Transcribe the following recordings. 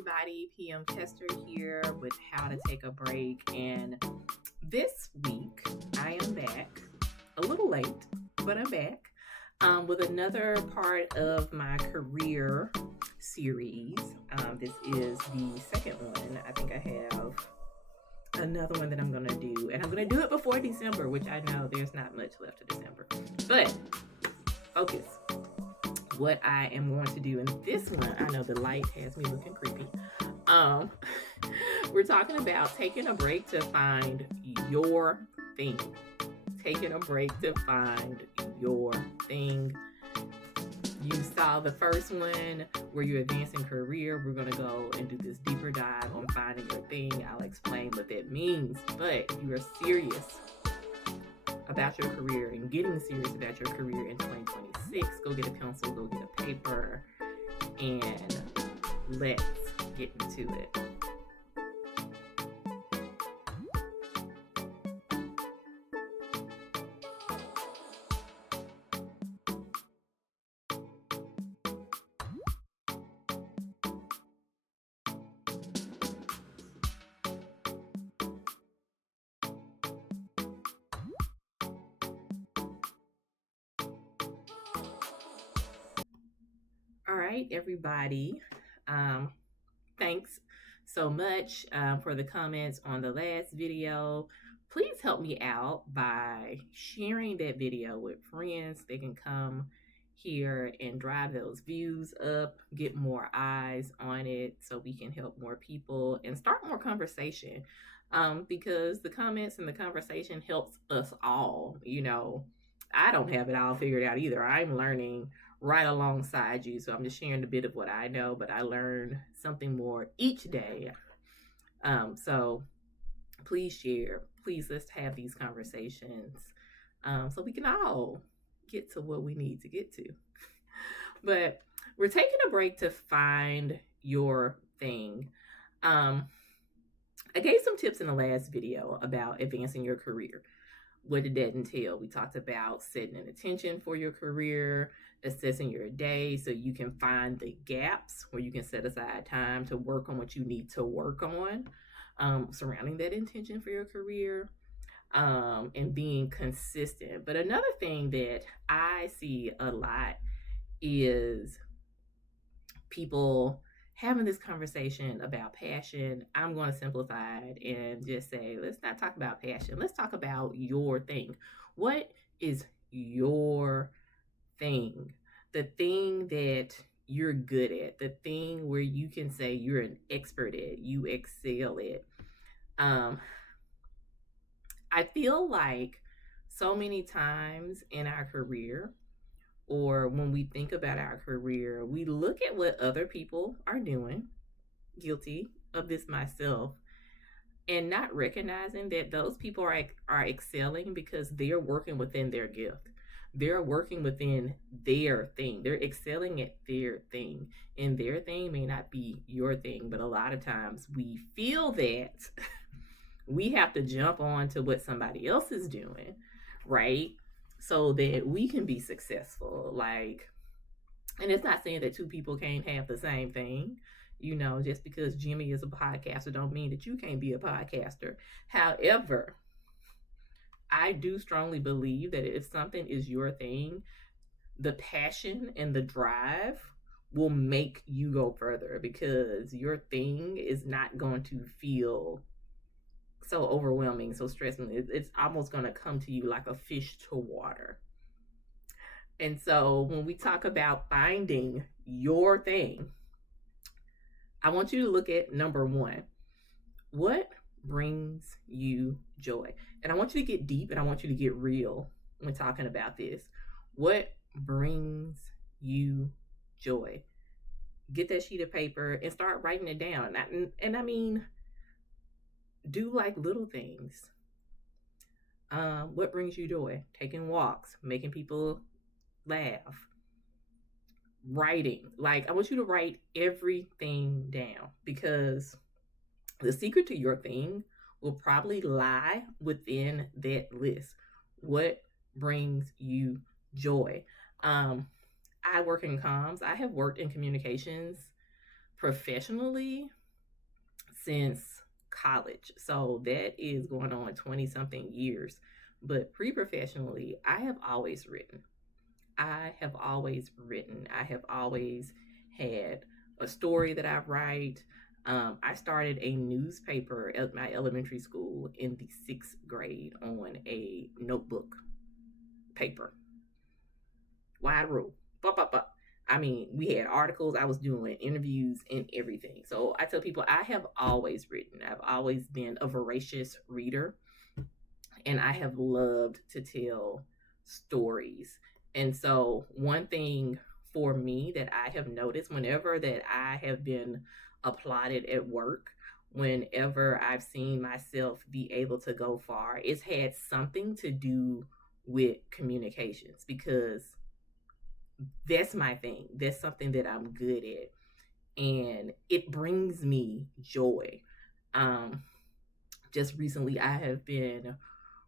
everybody, PM Kester here with How to Take a Break. And this week I am back, a little late, but I'm back with another part of my career series. This is the second one. I think I have another one that I'm going to do, and I'm going to do it before December, which I know there's not much left of December. But focus. What I am going to do in this one, I know the light has me looking creepy. We're talking about taking a break to find your thing. Taking a break to find your thing. You saw the first one where you're advancing career. We're going to go and do this deeper dive on finding your thing. I'll explain what that means. But if you are serious about your career and getting serious about your career in 2026, go get a pencil, go get a paper, and let's get into it. All right, everybody. Thanks so much for the comments on the last video. Please help me out by sharing that video with friends. They can come here and drive those views up, get more eyes on it so we can help more people and start more conversation. Because the comments and the conversation helps us all. You know, I don't have it all figured out either. I'm learning right alongside you. So I'm just sharing a bit of what I know, but I learn something more each day. So please share. Please, let's have these conversations so we can all get to what we need to get to. But we're taking a break to find your thing. I gave some tips in the last video about advancing your career. What did that entail? We talked about setting an intention for your career, assessing your day so you can find the gaps where you can set aside time to work on what you need to work on, surrounding that intention for your career, and being consistent. But another thing that I see a lot is people having this conversation about passion. I'm going to simplify it and just say, let's not talk about passion. Let's talk about your thing. What is your thing? The thing that you're good at, the thing where you can say you're an expert at, you excel at. I feel like so many times in our career, or when we think about our career, we look at what other people are doing, guilty of this myself, and not recognizing that those people are excelling because they're working within their gift. They're working within their thing. They're excelling at their thing. And their thing may not be your thing, but a lot of times we feel that we have to jump on to what somebody else is doing, right? So that we can be successful. And it's not saying that two people can't have the same thing. You know, just because Jimmy is a podcaster don't mean that you can't be a podcaster. However, I do strongly believe that if something is your thing, the passion and the drive will make you go further because your thing is not going to feel so overwhelming, so stressful. It's almost going to come to you like a fish to water. And so when we talk about finding your thing, I want you to look at number one. What brings you joy? And I want you to get deep and I want you to get real when talking about this. What brings you joy? Get that sheet of paper and start writing it down. And I mean, do like little things. What brings you joy? Taking walks, making people laugh, writing. I want you to write everything down because the secret to your thing will probably lie within that list. What brings you joy? I work in comms. I have worked in communications professionally since college. So that is going on 20 something years. But pre professionally, I have always written. I have always written. I have always had a story that I write. I started a newspaper at my elementary school in the 6th grade on a notebook paper. Wide rule. Blah, blah, blah. I mean, we had articles, I was doing interviews and everything. So I tell people I have always written. I've always been a voracious reader, and I have loved to tell stories. And so one thing for me that I have noticed whenever that I have been applauded at work, whenever I've seen myself be able to go far, it's had something to do with communications, because that's my thing. That's something that I'm good at, and it brings me joy. Um, just recently, I have been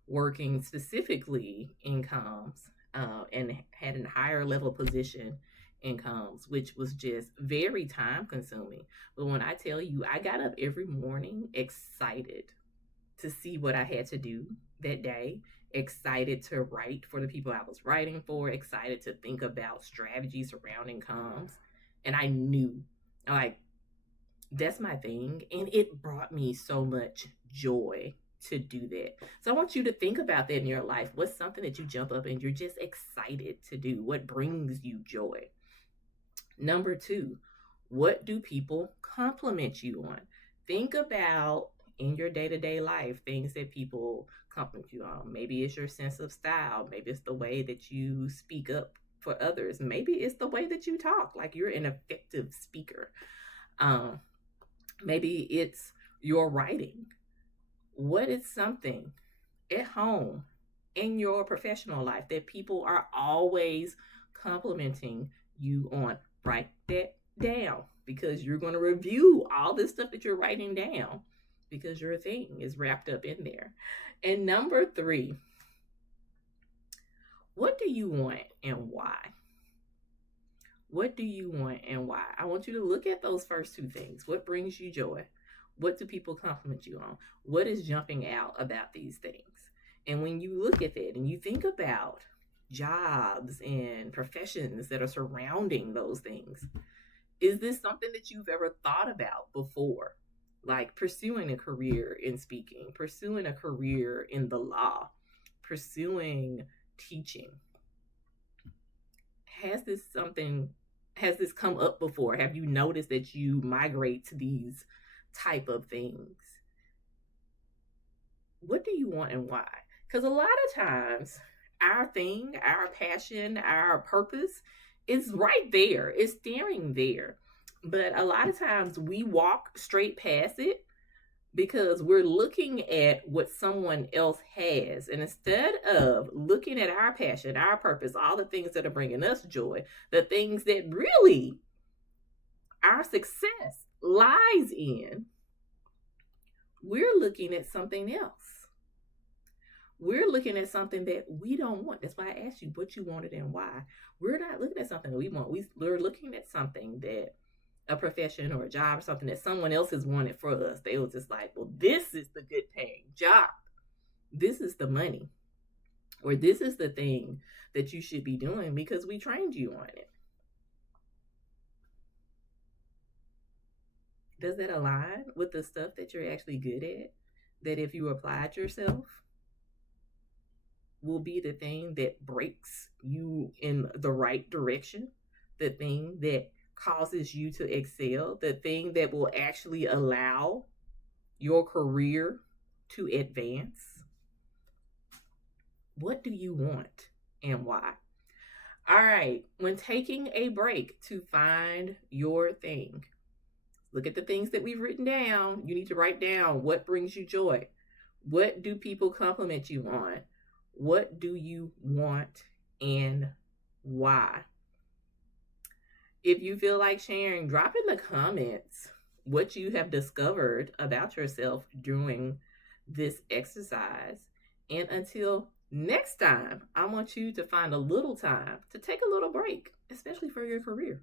working specifically in comms, and had a higher level position in comms, which was just very time consuming. But when I tell you, I got up every morning excited to see what I had to do that day, excited to write for the people I was writing for, excited to think about strategies surrounding comms. And I knew, like, that's my thing. And it brought me so much joy to do that. So I want you to think about that in your life. What's something that you jump up and you're just excited to do? What brings you joy? Number two, what do people compliment you on? Think about in your day to day life things that people compliment you on. Maybe it's your sense of style. Maybe it's the way that you speak up for others. Maybe it's the way that you talk, like you're an effective speaker. Um, Maybe it's your writing. What is something at home in your professional life that people are always complimenting you on? Write that down, because you're going to review all this stuff that you're writing down, because your thing is wrapped up in there. And number three, what do you want and why? What do you want and why? I want you to look at those first two things. What brings you joy? What do people compliment you on? What is jumping out about these things? And when you look at that and you think about jobs and professions that are surrounding those things, is this something that you've ever thought about before? Like pursuing a career in speaking, pursuing a career in the law, pursuing teaching. Has this come up before? Have you noticed that you migrate to these type of things? What do you want and why? Because a lot of times our thing, our passion, our purpose is right there. It's staring there. But a lot of times we walk straight past it because we're looking at what someone else has. And instead of looking at our passion, our purpose, all the things that are bringing us joy, the things that really our success lies in, we're looking at something else. We're looking at something that we don't want. That's why I asked you what you wanted and why. We're not looking at something that we want. We're looking at something that a profession or a job or something that someone else has wanted for us. They was just like, well, this is the good paying job. This is the money. Or this is the thing that you should be doing because we trained you on it. Does that align with the stuff that you're actually good at? That if you applied yourself, will be the thing that breaks you in the right direction, the thing that causes you to excel, the thing that will actually allow your career to advance? What do you want and why? All right, when taking a break to find your thing, look at the things that we've written down. You need to write down what brings you joy. What do people compliment you on? What do you want and why? If you feel like sharing, drop in the comments what you have discovered about yourself during this exercise. And until next time, I want you to find a little time to take a little break, especially for your career.